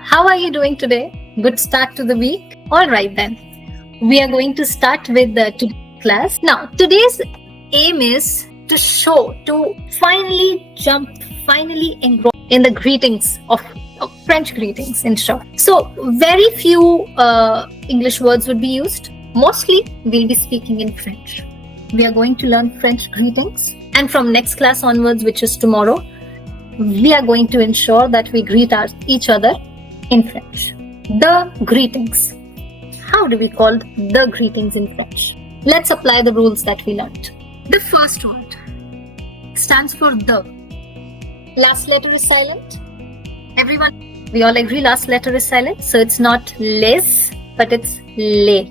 How are you doing today? Good start to the week? All right then. We are going to start with today's class. Now, today's aim is to finally enroll in the greetings of French greetings in short. So, very few English words would be used. Mostly, we'll be speaking in French. We are going to learn French greetings. And from next class onwards, which is tomorrow, we are going to ensure that we greet each other in French. The greetings. How do we call the greetings in French? Let's apply the rules that we learned. The first word stands for the. Last letter is silent. Everyone, we all agree last letter is silent. So it's not les, but it's le.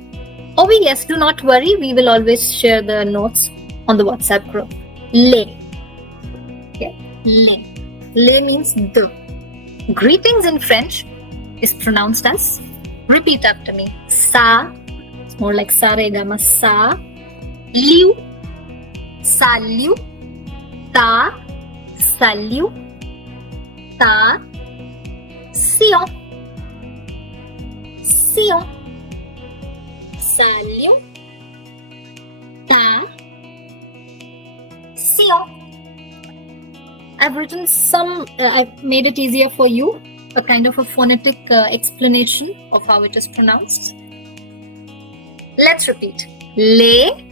Oh yes, do not worry. We will always share the notes on the WhatsApp group. Le. Yeah, le. Le means the. Greetings in French is pronounced as, repeat after me, sa, it's more like sa re ga ma, sa, liu, salut, ta, salut, ta, sion, sion, salut, ta, sion. I've written I've made it easier for you, a kind of a phonetic explanation of how it is pronounced. Let's repeat. Le,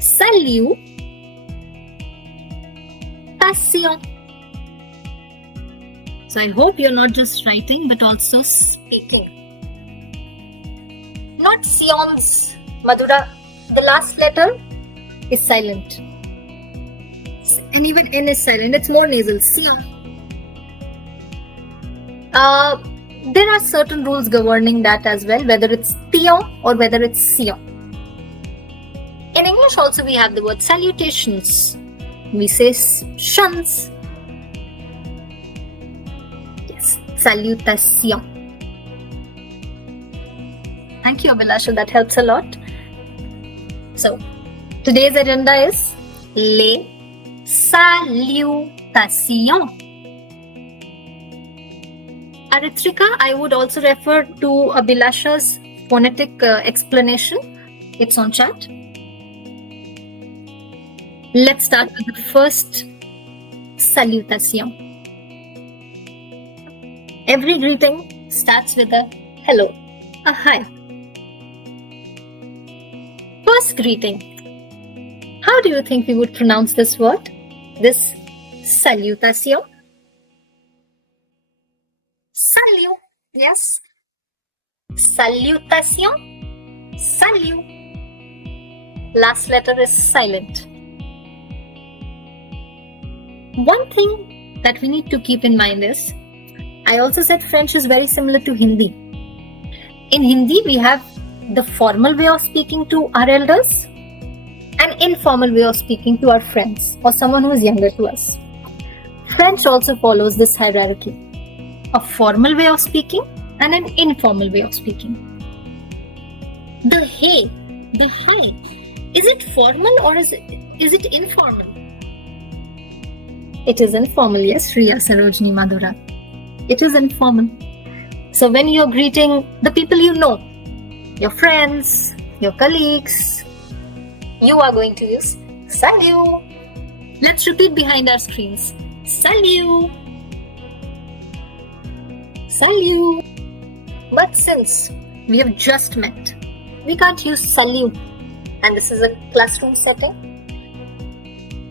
salut, passion. So I hope you're not just writing but also speaking. Not sions, Madhura. The last letter is silent. And even N is silent. It's more nasal. Sion. There are certain rules governing that as well, whether it's Tion or whether it's Sion. In English also we have the word salutations. We say shuns. Yes, salutation. Thank you, Abhilasha. That helps a lot. So, today's agenda is les salutations. Aritrika, I would also refer to Abhilasha's phonetic explanation. It's on chat. Let's start with the first salutation. Every greeting starts with a hello, a hi. First greeting. How do you think we would pronounce this word? This salutation? Salut. Yes. Salutation. Salut. Last letter is silent. One thing that we need to keep in mind is, I also said French is very similar to Hindi. In Hindi, we have the formal way of speaking to our elders, an informal way of speaking to our friends or someone who is younger to us. French also follows this hierarchy. A formal way of speaking and an informal way of speaking. The hey, the hi, is it formal or is it informal? It is informal, yes, Riya Sarojini Madhura. It is informal. So when you're greeting the people you know, your friends, your colleagues, you are going to use salut. Let's repeat behind our screens. Salut. Salut. But since we have just met, we can't use salut. And this is a classroom setting.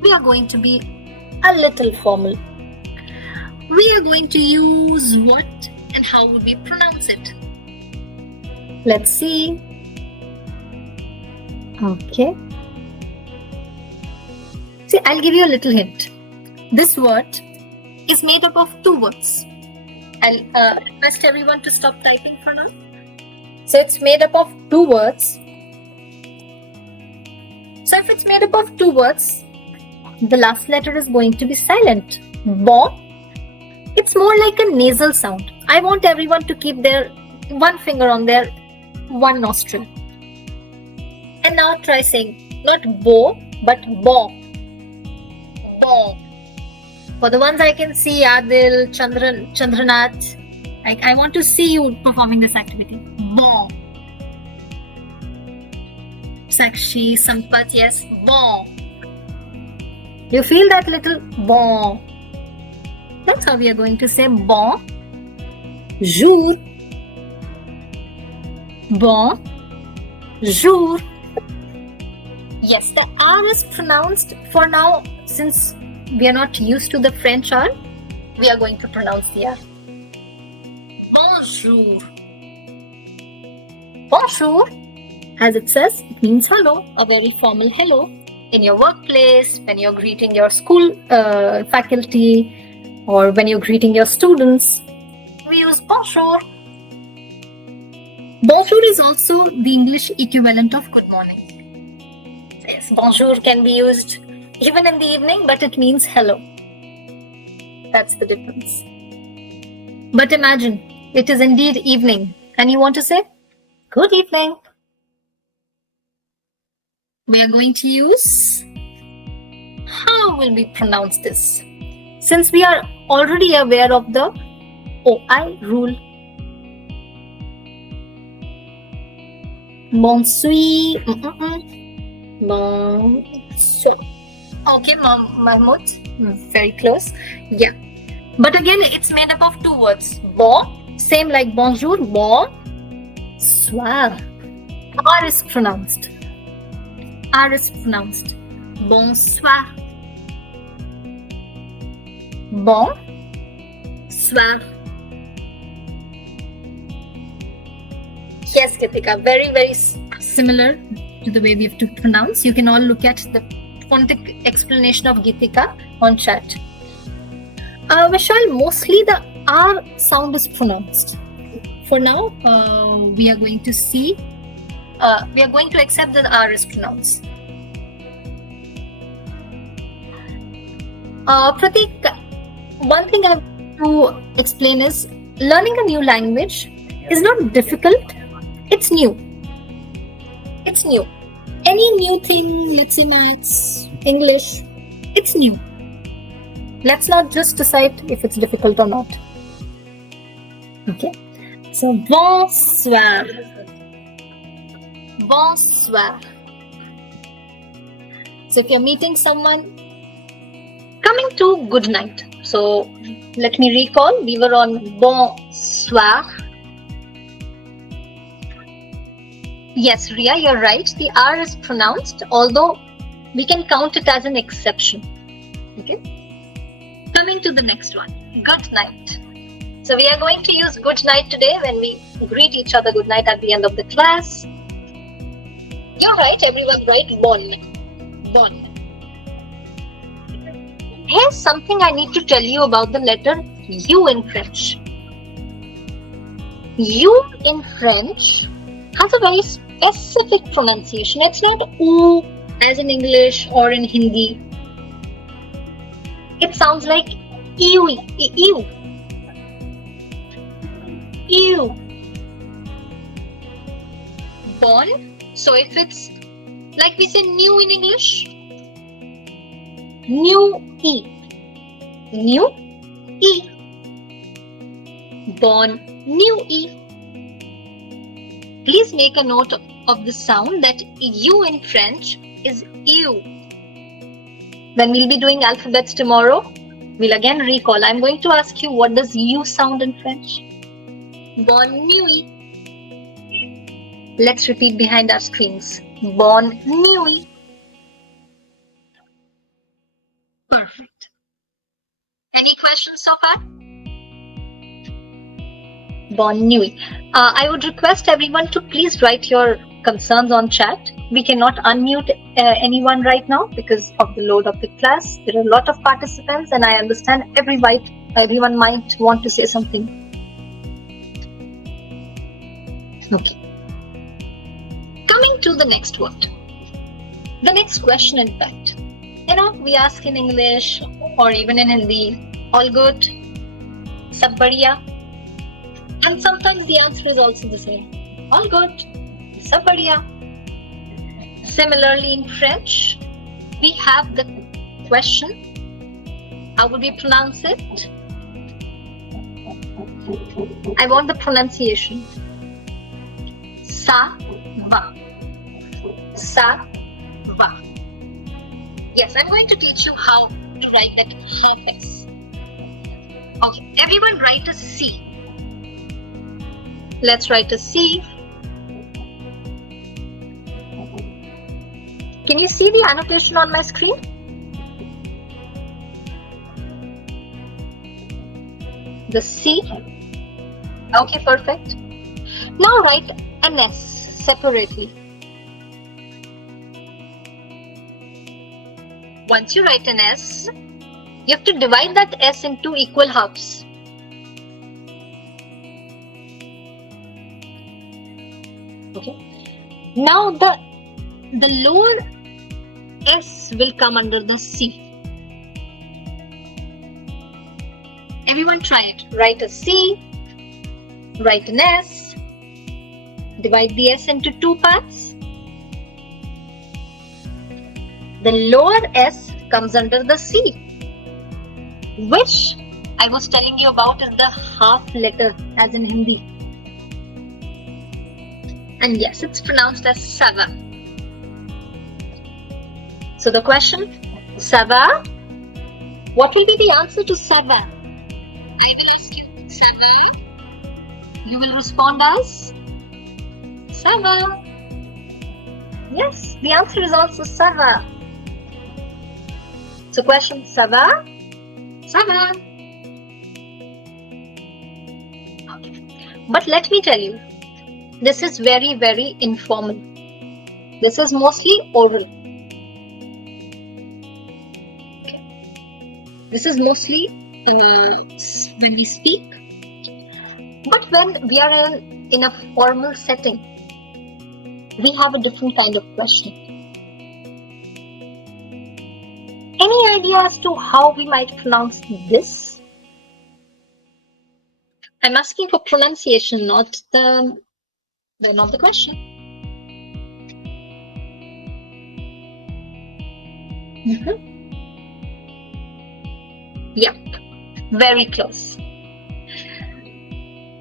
We are going to be a little formal. We are going to use what and how would we pronounce it? Let's see. Okay. See, I'll give you a little hint. This word is made up of two words. I'll request everyone to stop typing for now. So it's made up of two words. So if it's made up of two words, the last letter is going to be silent. Bon. It's more like a nasal sound. I want everyone to keep their one finger on their one nostril. And now try saying not bo, but bon. Bon. For the ones I can see, Adil, Chandranath, like I want to see you performing this activity. Bon. Sakshi, Sampat, yes, bon. You feel that little bon? That's how we are going to say bon jour. Bon jour. Yes, the R is pronounced for now. Since we are not used to the French R, we are going to pronounce the R. Bonjour. Bonjour, as it says, it means hello, a very formal hello. In your workplace, when you're greeting your school faculty, or when you're greeting your students, we use bonjour. Bonjour is also the English equivalent of good morning. Yes, bonjour can be used even in the evening, but it means hello. That's the difference. But imagine, it is indeed evening, and you want to say, good evening. We are going to use, how will we pronounce this? Since we are already aware of the OI rule. Bonsoir. Bonsoir. Okay, Mahmoud. Very close. Yeah. But again, it's made up of two words. Bon, same like bonjour, bon, soir. R is pronounced. R is pronounced. Bonsoir. Bon, soir. Yes, Gitika, very, very similar to the way we have to pronounce. You can all look at the phonetic explanation of Gitika on chat. Vishal, mostly the R sound is pronounced. For now, we are going to see, we are going to accept that R is pronounced. Pratik, one thing I have to explain is learning a new language is not difficult, it's new. It's new. Any new thing, let's say maths, English, it's new. Let's not just decide if it's difficult or not. Okay. So, bonsoir. Bonsoir. So, if you're meeting someone, coming to good night. So, let me recall, we were on bonsoir. Yes, Ria, you're right. The R is pronounced, although we can count it as an exception. Okay. Coming to the next one, good night. So we are going to use good night today when we greet each other good night at the end of the class. You're right, everyone right, bon. Bon. Here's something I need to tell you about the letter U in French. U in French has a very specific pronunciation. It's not oo as in English or in Hindi. It sounds like ew, ew, ew. Bon. So if it's like we say new in English, new e, new e. Bon, new e. Please make a note of the sound that U in French is ew. When we'll be doing alphabets tomorrow, we'll again recall. I'm going to ask you, what does U sound in French? Bonne nuit. Let's repeat behind our screens. Bonne nuit. Perfect. Any questions so far? Bonne nuit. I would request everyone to please write your concerns on chat. We cannot unmute anyone right now because of the load of the class. There are a lot of participants and I understand everyone might want to say something. Okay. Coming to the next word. The next question, in fact. We ask in English or even in Hindi, all good? Sab badhiya? And sometimes the answer is also the same. All good? Sab badhiya? Similarly, in French, we have the question, How would we pronounce it? I want the pronunciation. Sa-va. Sa-va. Yes, I'm going to teach you how to write that herpes. Okay, everyone write a C. Let's write a C. Can you see the annotation on my screen? The C. Okay, perfect. Now write an S separately. Once you write an S, you have to divide that S into equal halves. Okay. Now the lower S will come under the C. Everyone try it. Write a C, write an S, divide the S into two parts. The lower S comes under the C, which I was telling you about is the half letter as in Hindi. And yes, it's pronounced as Sava. So the question, Sava, what will be the answer to Sava? I will ask you, Sava. You will respond as Sava. Yes, the answer is also Sava. So question, Sava? Sava. Okay. But let me tell you, this is very, very informal. This is mostly oral. Okay. This is mostly when we speak. But when we are in a formal setting, we have a different kind of question. Any idea as to how we might pronounce this? I'm asking for pronunciation, not the question. Yep, very close.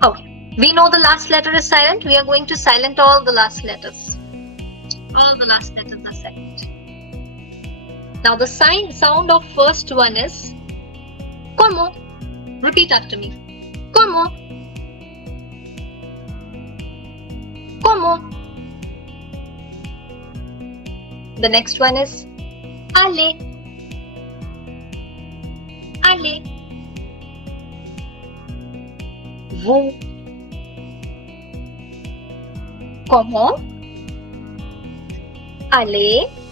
Okay, we know the last letter is silent. We are going to silent all the last letters. All the last letters are silent. Now the sound of first one is como. Repeat after me. Como. Como. The next one is ale. Ale. Vous. Comment allez-vous?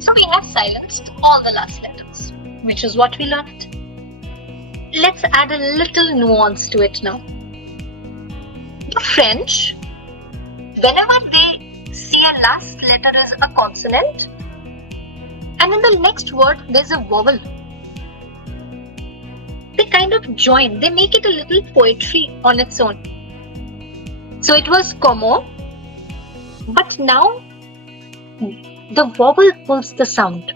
So we have silenced all the last letters, which is what we learned. Let's add a little nuance to it now. The French, whenever they see a last letter as a consonant, and in the next word there's a vowel, they kind of join, they make it a little poetry on its own. So it was como, but now the vowel pulls the sound.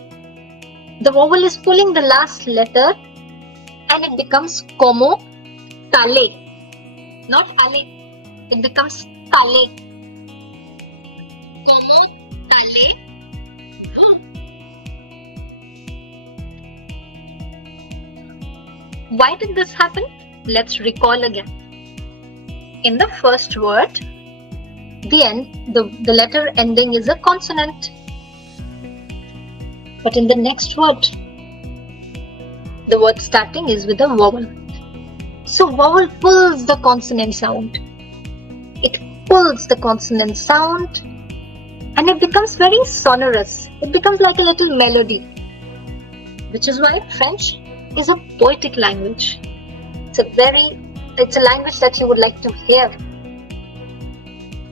The vowel is pulling the last letter and it becomes como tale. Not ale, it becomes tale. Como tale. Why did this happen? Let's recall again. In the first word, the letter ending is a consonant. But in the next word, the word starting is with a vowel. So vowel pulls the consonant sound. It pulls the consonant sound and it becomes very sonorous. It becomes like a little melody. Which is why French is a poetic language. It's a language that you would like to hear.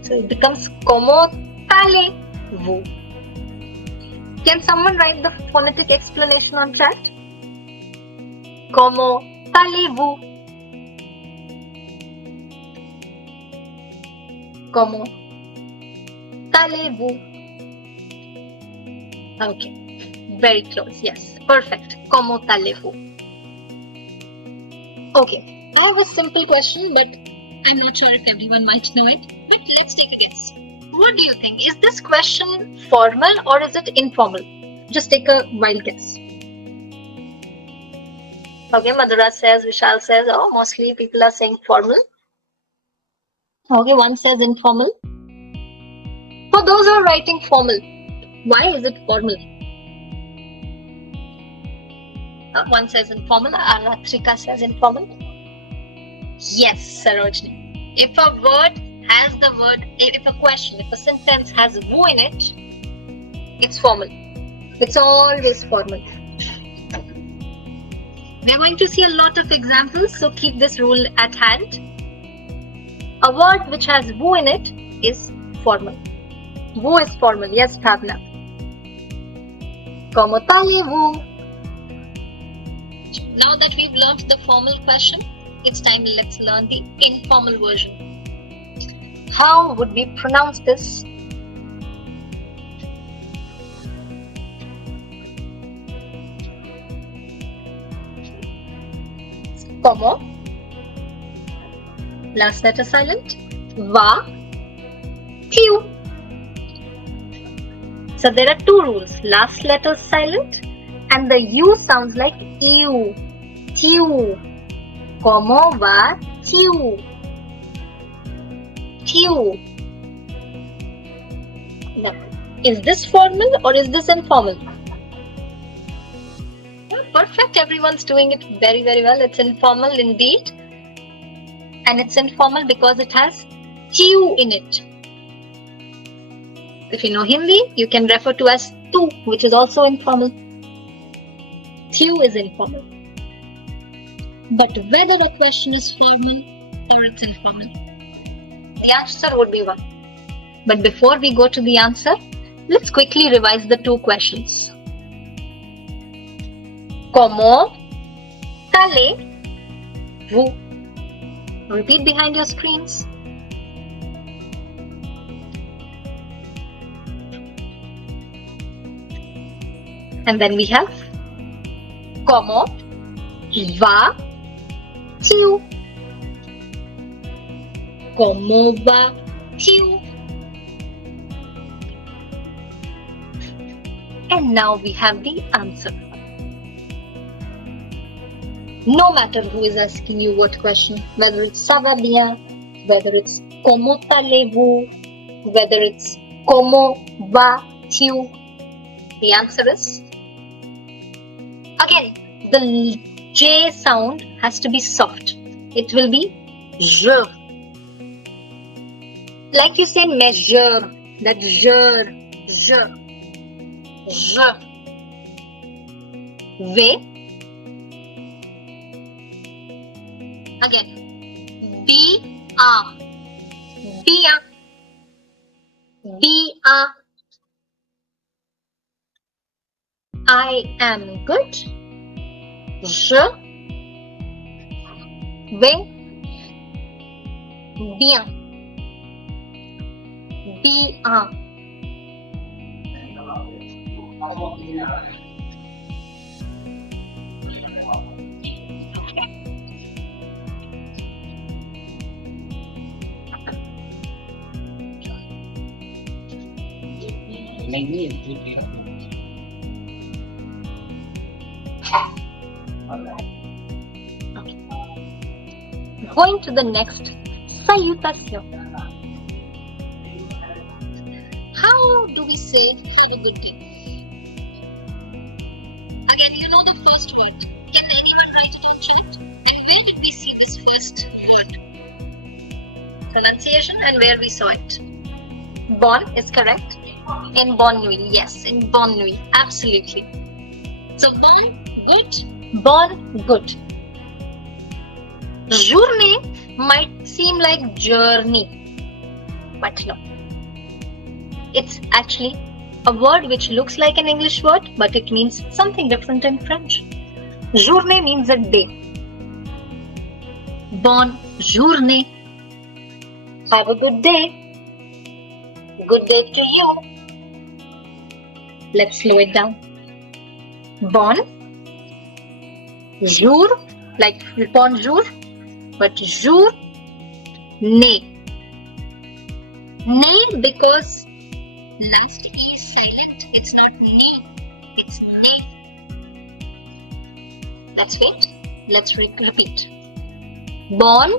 So it becomes como parlez-vous. Can someone write the phonetic explanation on chat? Como parlez-vous? Como parlez-vous? Okay, very close. Yes, perfect. Como allez-vous? Okay, I have a simple question, but I'm not sure if everyone might know it. But let's take a guess. What do you think? Is this question formal or is it informal? Just take a wild guess. Okay, Madhura says, Vishal says, oh, mostly people are saying formal. Okay, one says informal. For those who are writing formal, why is it formal? One says informal, Alatrika says informal. Yes, Sarojini. If a word has the word, if a question, if a sentence has "wo" in it, it's formal. It's always formal. We're going to see a lot of examples, so keep this rule at hand. A word which has "wo" in it is formal. "Wo" is formal. Yes, Bhavna. Como allez-vous? Now that we've learned the formal question, it's time let's learn the informal version. How would we pronounce this? Como. Last letter silent. Va. Tu. So there are two rules. Last letter silent and the U sounds like ew. Tu. Como va tu? Tu. Now, is this formal or is this informal? Perfect. Everyone's doing it very, very well. It's informal indeed. And it's informal because it has tu in it. If you know Hindi, you can refer to as tu, which is also informal. Tu is informal. But whether a question is formal or it's informal, the answer would be one. But before we go to the answer, let's quickly revise the two questions. Como allez-vous? Repeat behind your screens. And then we have Como va-tu? Como va-tu? And now we have the answer. No matter who is asking you what question, whether it's ça va bien, whether it's como allez-vous, whether it's como va-tu, the answer is, again, the J sound has to be soft. It will be je. Like you say measure, that je. Ve. Again, be-a. I am good. Je vais bien. Bien. Going to the next, salutation. How do we say have a good day? Again, you know the first word. Can anyone write it on chat? And where did we see this first word? Pronunciation and where we saw it. Bon is correct. In bonne nuit. Yes, in bonne nuit. Absolutely. So bon, good. Bon, good. Journée might seem like journey, but no. It's actually a word which looks like an English word, but it means something different in French. Journée means a day. Bonne journée. Have a good day. Good day to you. Let's slow it down. Bon, jour, like bonjour, but jour, ne. Ne because last E is silent. It's not ne, it's ne. That's it. Let's repeat. Bon,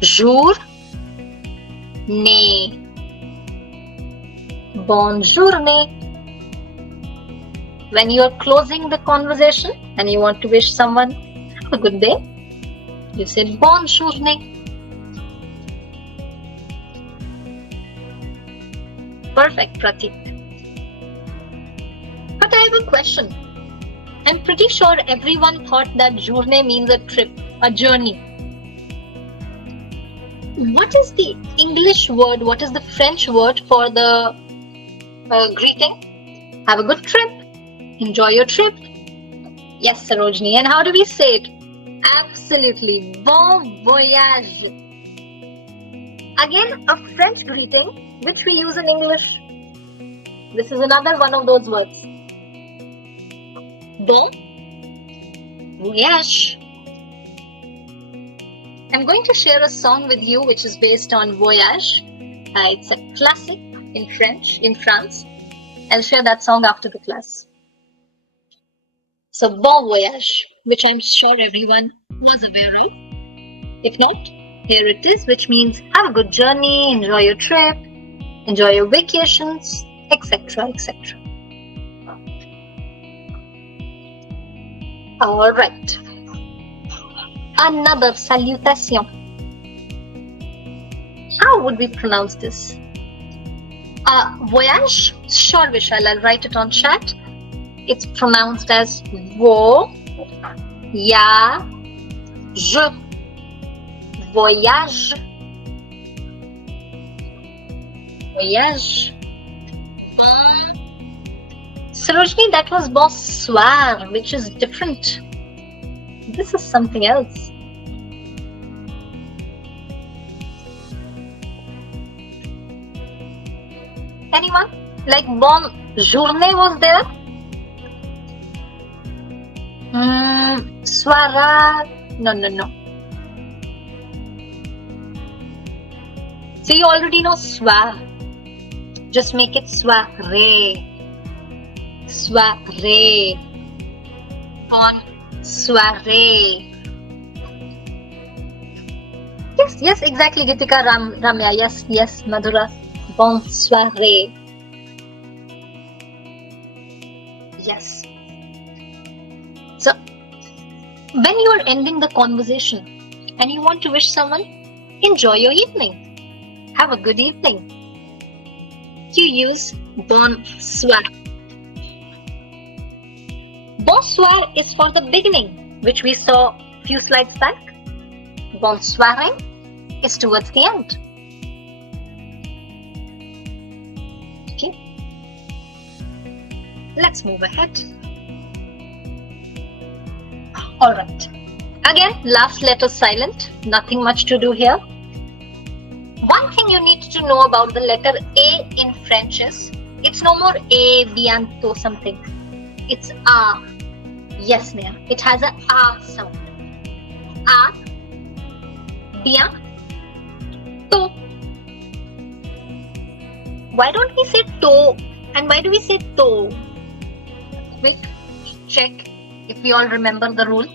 jour, ne. Bonjour, ne. When you are closing the conversation and you want to wish someone a good day, you say bonjour, ne. Perfect, Pratik. But I have a question. I'm pretty sure everyone thought that journée means a trip, a journey. What is the English word, what is the French word for the greeting? Have a good trip. Enjoy your trip. Yes, Sarojini. And how do we say it? Absolutely. Bon voyage. Again, a French greeting, which we use in English. This is another one of those words. Bon voyage. I'm going to share a song with you which is based on voyage. It's a classic in French, in France. I'll share that song after the class. So, bon voyage, which I'm sure everyone was aware of. If not, here it is, which means have a good journey, enjoy your trip, enjoy your vacations, etc., etc. All right. Another salutation. How would we pronounce this? Voyage. Sure, Vishal, I'll write it on chat. It's pronounced as voyage. Voyage. Voyage. Sarojini, that was bonsoir, which is different. This is something else. Anyone? Like bon journée was there? Soirée. No. So you already know soir. Just make it soirée. Soirée. On soirée. Yes, exactly, Gitika, Ramya. Yes, Madhura. Bon soirée. Yes. So, when you are ending the conversation and you want to wish someone, enjoy your evening. Have a good evening. You use bonsoir. Bonsoir is for the beginning, which we saw a few slides back. Bonsoir is towards the end. Okay. Let's move ahead. All right. Again, last letter silent. Nothing much to do here. One thing you need to know about the letter A in French is, it's no more A, bientôt something. It's A. Yes, ma'am. It has a A sound. A. Bien. To. Why don't we say to? And why do we say to? Quick check if we all remember the rule.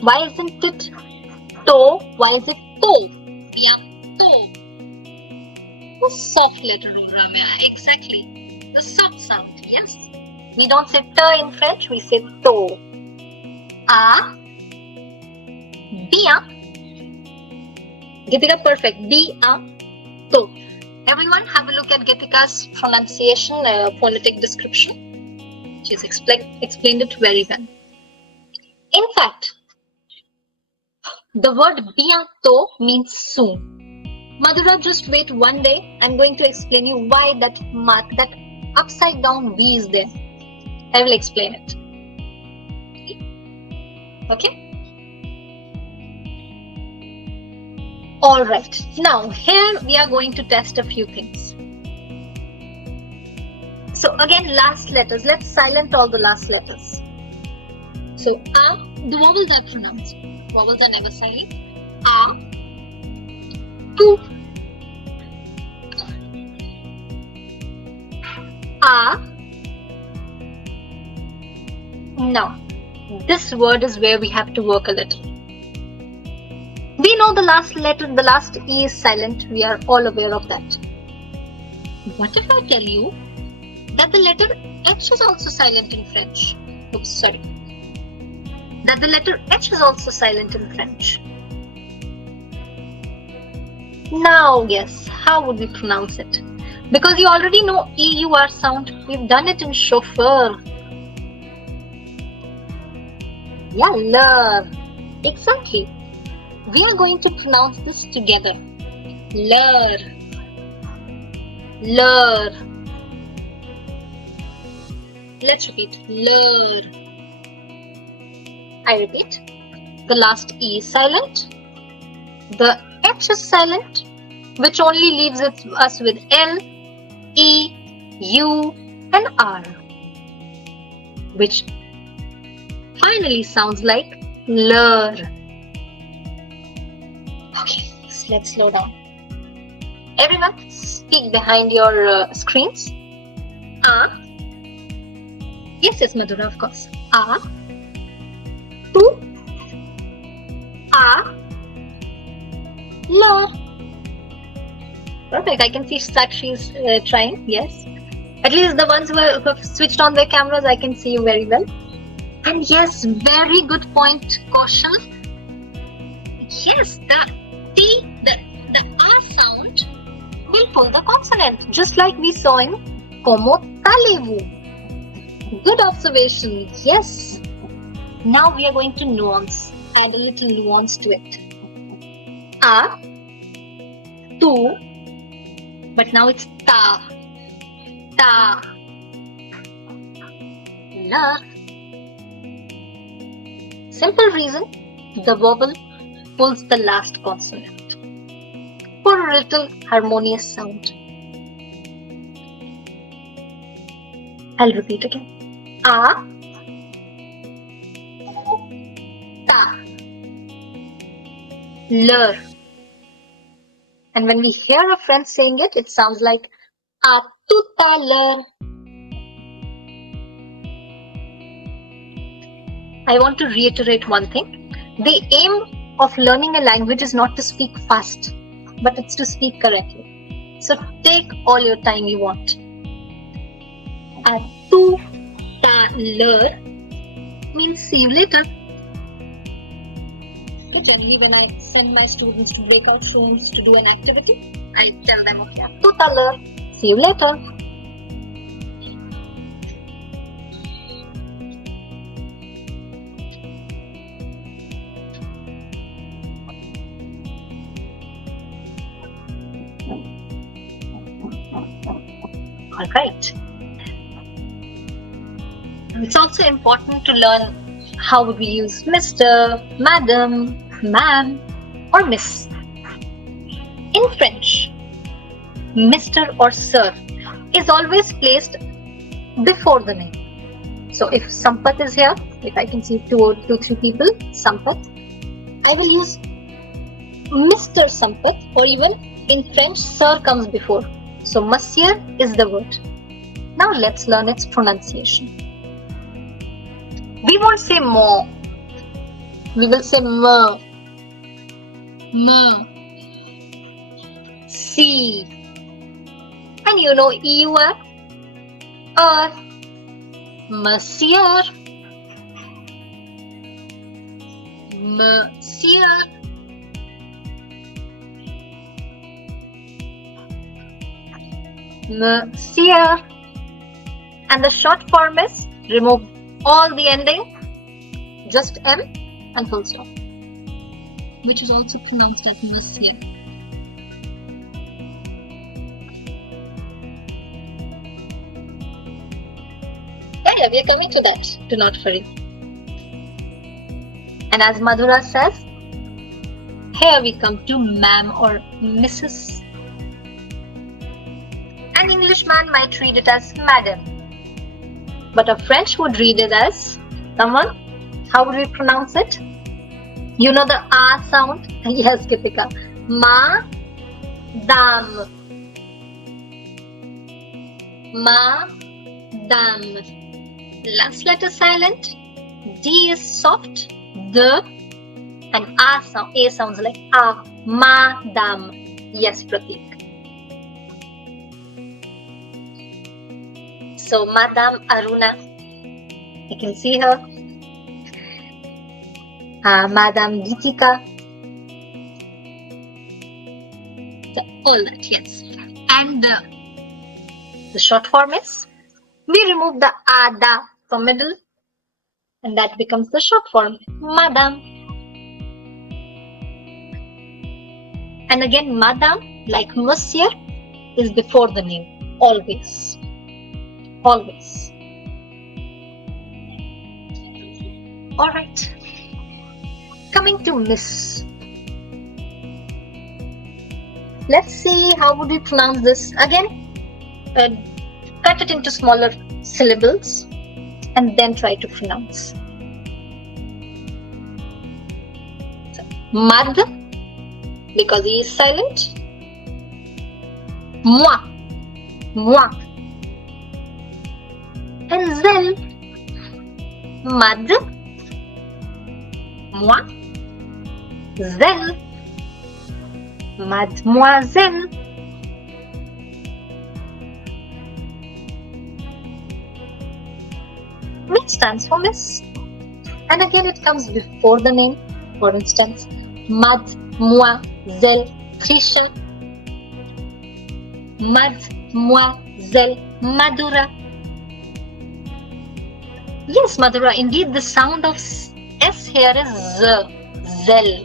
Why isn't it to? Why is it to? Bien to. The soft letter rule, Ramya. Exactly. The soft sound. Yes. We don't say te in French, we say to. A. Bien. Gitika, perfect. Bien to. Everyone have a look at Gitika's pronunciation, phonetic description. She's explained it very well. In fact, the word bientôt means soon. Madhura, just wait one day. I'm going to explain you why that upside down V is there. I will explain it. Okay? Alright. Now, here we are going to test a few things. So again, last letters. Let's silent all the last letters. So the vowels are pronounced. Vowels are never silent. Tu. Now, this word is where we have to work a little. We know the last letter, the last E is silent. We are all aware of that. What if I tell you that the letter H is also silent in French? Oops, sorry. That the letter H is also silent in French. Now, guess, how would we pronounce it? Because you already know EUR sound. We've done it in chauffeur. Yeah, lure. Exactly. We are going to pronounce this together. Lure. Lure. Let's repeat. Lure. I repeat. The last E is silent. The H is silent, which only leaves us with L, E, U, and R, which finally sounds like lure. Okay, so let's slow down. Everyone, speak behind your screens. Yes, Madhura, of course. Tu. Lure. Perfect. I can see Sakshi's trying. Yes. At least the ones who have switched on their cameras, I can see you very well. And yes, very good point, Kaushal. Yes, the R sound will pull the consonant, just like we saw in Como Talevu. Good observation. Yes. Now we are going to nuance, add a little nuance to it. Tu, but now it's ta. Ta. La. Simple reason, the vowel pulls the last consonant for a little harmonious sound. I'll repeat again. Ta. Lure. And when we hear a friend saying it, it sounds like tu ta lure. I want to reiterate one thing. The aim of learning a language is not to speak fast, but it's to speak correctly. So take all your time you want. Tu ta lure means see you later. So generally when I send my students to breakout rooms to do an activity, I tell them, okay, tu ta lure, see you later. Alright. It's also important to learn how would we use Mr., Madam, Ma'am, or Miss. In French, Mr. or Sir is always placed before the name. So if Sampath is here, if I can see two, three people, Sampath, I will use Mr. Sampath, or even in French, Sir comes before. So Monsieur is the word. Now let's learn its pronunciation. We won't say mo. We will say ma. Ma. Si. And you know EUR. Monsieur. Monsieur. Monsieur. And the short form is remove all the ending, just M and full stop, which is also pronounced as Monsieur. Yeah, we are coming to that. Do not worry. And as Madhura says, here we come to ma'am or Mrs. An Englishman might read it as madam. But a French would read it as, someone, how would we pronounce it? You know the A sound? Yes, Geetika. Madame. Madame. Last letter silent. D is soft. The and A sounds like A. Madame. Yes, Pratik. So Madame Aruna, you can see her. Madame Geetika. So all that, yes. And the short form is, we remove the ada from middle, and that becomes the short form, Madame. And again, Madame, like Monsieur, is before the name, always. Always. Alright. Coming to Miss. Let's see how would we pronounce this. Again, cut it into smaller syllables and then try to pronounce. So, Mad, because he is silent. Moi. Moi. And Zel. Mad. Moi. Zel. Mademoiselle. Miss stands for Miss. And again it comes before the name. For instance, Mademoiselle Trisha. Mademoiselle Madura. Yes, Madura, indeed the sound of S here is Z. Zel.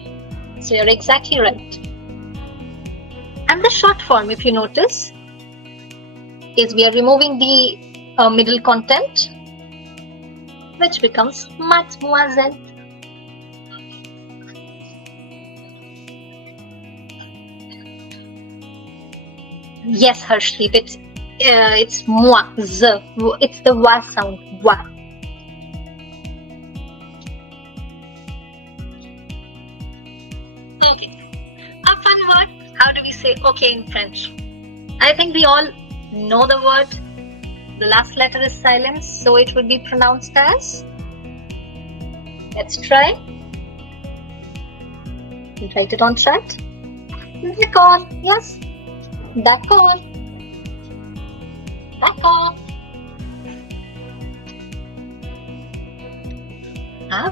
So you're exactly right. And the short form, if you notice, is we are removing the middle content, which becomes Mademoiselle. Yes, Harshdeep, it's moi, z. It's the wa sound, wa. Okay, a fun word. How do we say okay in French? I think we all know the word. The last letter is silent, so it would be pronounced as. Let's try. We'll write it on chat. D'accord. Yes. D'accord. D'accord.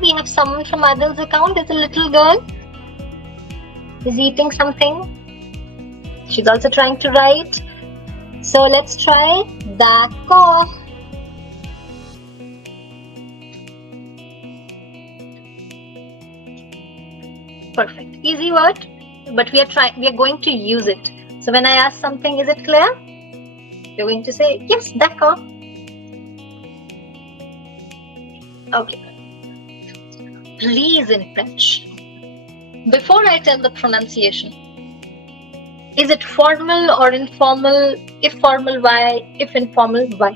We have someone from Adil's account. It's a little girl. Is eating something. She's also trying to write. So let's try. D'accord. Perfect. Easy word, but we are going to use it. So when I ask something, is it clear? You're going to say, yes, d'accord. Okay. Please in French. Before I tell the pronunciation, is it formal or informal? If formal, why? If informal, why?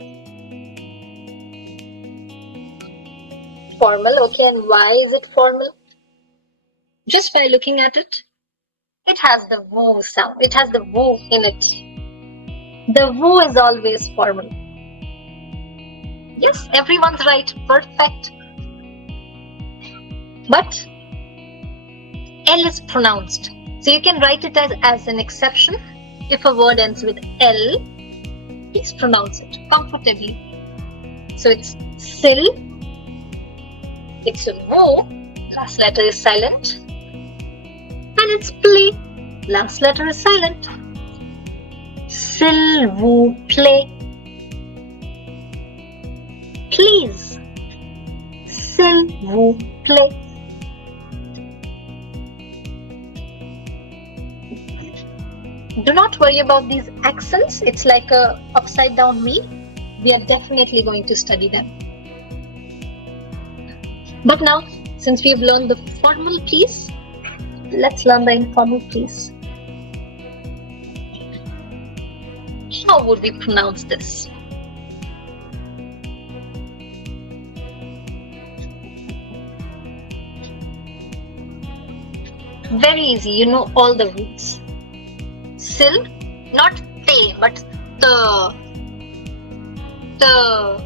Formal, okay, and why is it formal? Just by looking at it, it has the woo sound. It has the woo in it. The woo is always formal. Yes, everyone's right. Perfect. But L is pronounced. So you can write it as an exception. If a word ends with L, please pronounce it comfortably. So it's sil. It's a woo. Last letter is silent. And it's play. Last letter is silent. S'il vous plaît. Please. S'il vous plaît. Do not worry about these accents. It's like a upside down meal. We are definitely going to study them. But now, since we've learned the formal please, let's learn the informal please. How would we pronounce this? Very easy, you know all the rules. Sil, not te, but the.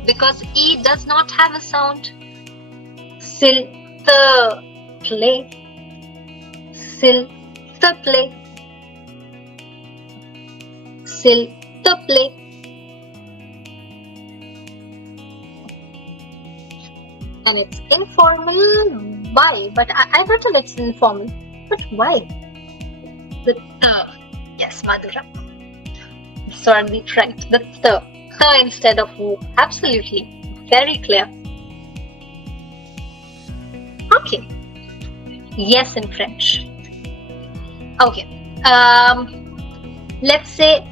Because E does not have a sound. Sil, the play. Sil, the play. Sil, the play. And it's informal. Why? But I've written it's informal. But why? The yes, Madhura. Sorry, right. The instead of who. Absolutely. Very clear. Okay. Yes in French. Okay. Let's say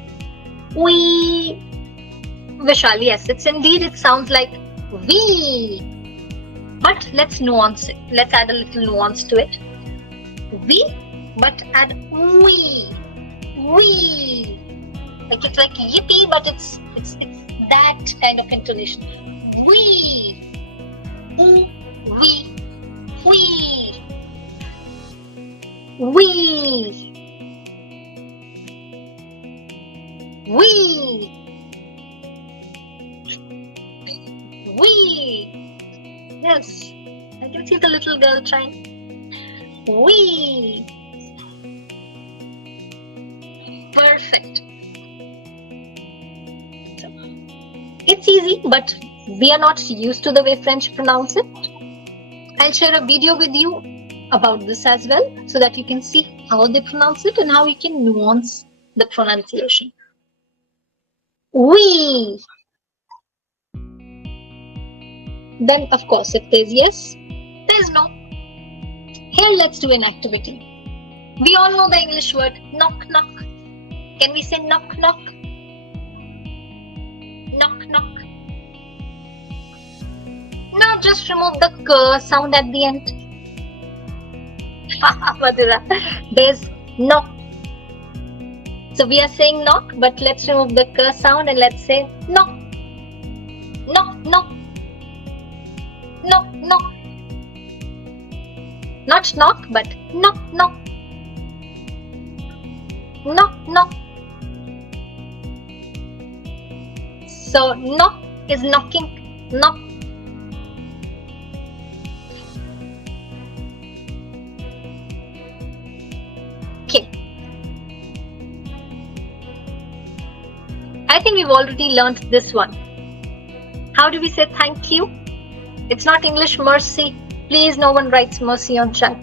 we. Vishal, yes, it sounds like we. But let's nuance it. Let's add a little nuance to it. We, but add we. We. Like it's like yippee, but it's that kind of intonation. We. We. We. We. We. We. Yes, I can see the little girl trying. We. Perfect. So, it's easy, but we are not used to the way French pronounce it. I'll share a video with you about this as well, so that you can see how they pronounce it and how you can nuance the pronunciation. We. Then, of course, if there's yes, there's no. Here, let's do an activity. We all know the English word knock, knock. Can we say knock, knock? Knock, knock. No, just remove the k sound at the end. Madhura, there's knock. So we are saying knock, but let's remove the k sound and let's say knock. Knock, knock. Knock, knock. Not knock, but knock, knock. Knock, knock. So knock is knocking. Knock. Okay. I think we've already learned this one. How do we say thank you? It's not English mercy. Please, no one writes mercy on chat.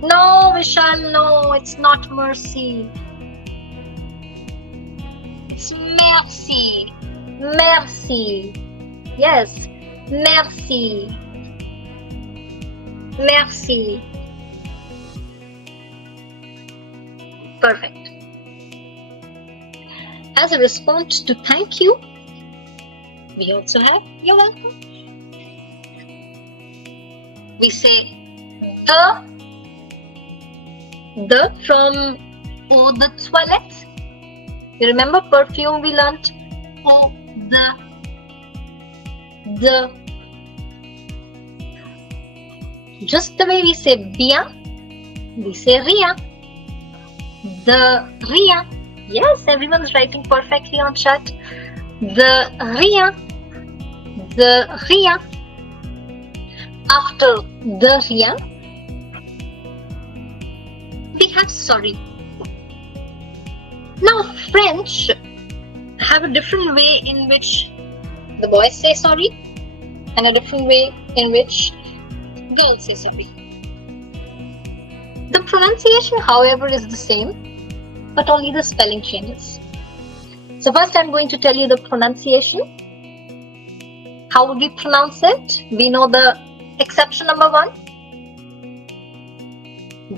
No, Vishal, no, it's not mercy. It's merci. Merci. Yes, merci. Merci. Perfect. As a response to thank you, we also have you're welcome. We say the from eau de toilette. You remember perfume we learnt? Eau the. Just the way we say bien, we say rien. The rien. Yes, everyone's writing perfectly on chat. The rien. The rien. After the rien, we have sorry. Now, French have a different way in which the boys say sorry and a different way in which girls say sorry. The pronunciation, however, is the same, but only the spelling changes. So first I'm going to tell you the pronunciation. How would we pronounce it? We know the exception number 1.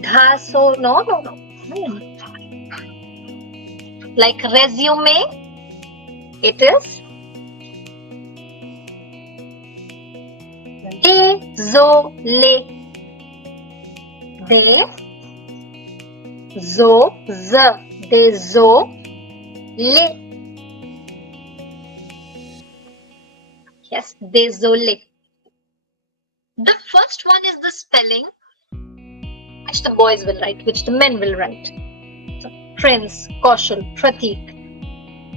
Dhaso, no. Like resume, it is désolé. Désolé. Yes, désolé. The first one is the spelling. which the boys will write, which the men will write. So, Prince, Kaushal, Pratik.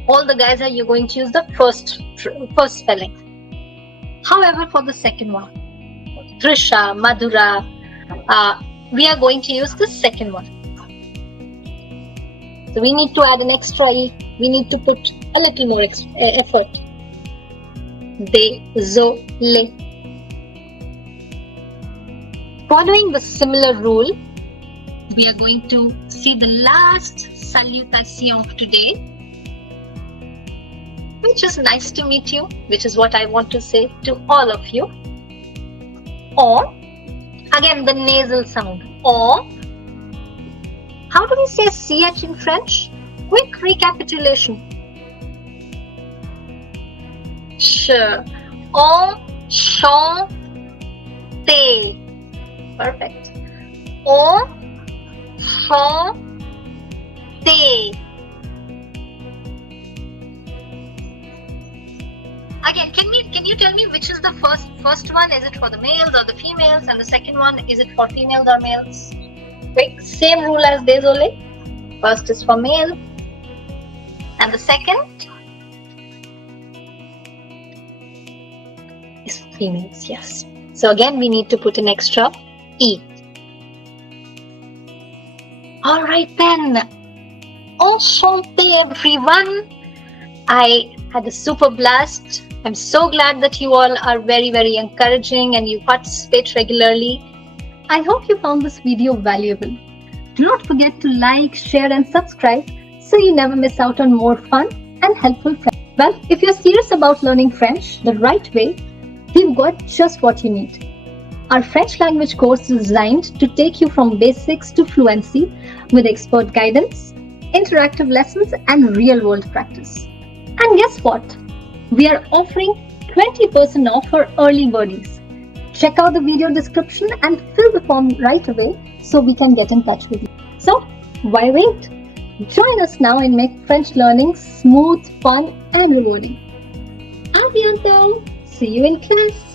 All the guys are going to use the first spelling. However, for the second one, Trisha, Madhura, we are going to use the second one. So we need to add an extra E. We need to put a little more effort. Désolé. Following the similar rule, we are going to see the last salutation of today, which is nice to meet you, which is what I want to say to all of you. Or, again the nasal sound. Or, how do we say CH in French? Quick recapitulation. Sure. Enchanté. Perfect. Enchanté. Again, can you tell me which is the first one? Is it for the males or the females? And the second one, is it for females or males? Quick, same rule as désolé. First is for male. And the second is for females, yes. So again, we need to put an extra E. Alright then. Enchanté everyone. I had a super blast. I'm so glad that you all are very, very encouraging and you participate regularly. I hope you found this video valuable. Do not forget to like, share and subscribe so you never miss out on more fun and helpful French. Well, if you're serious about learning French the right way, we've got just what you need. Our French language course is designed to take you from basics to fluency with expert guidance, interactive lessons and real-world practice. And guess what? We are offering 20% off for early birdies. Check out the video description and fill the form right away so we can get in touch with you. So, why wait? Join us now and make French learning smooth, fun and rewarding. À bientôt! See you in class!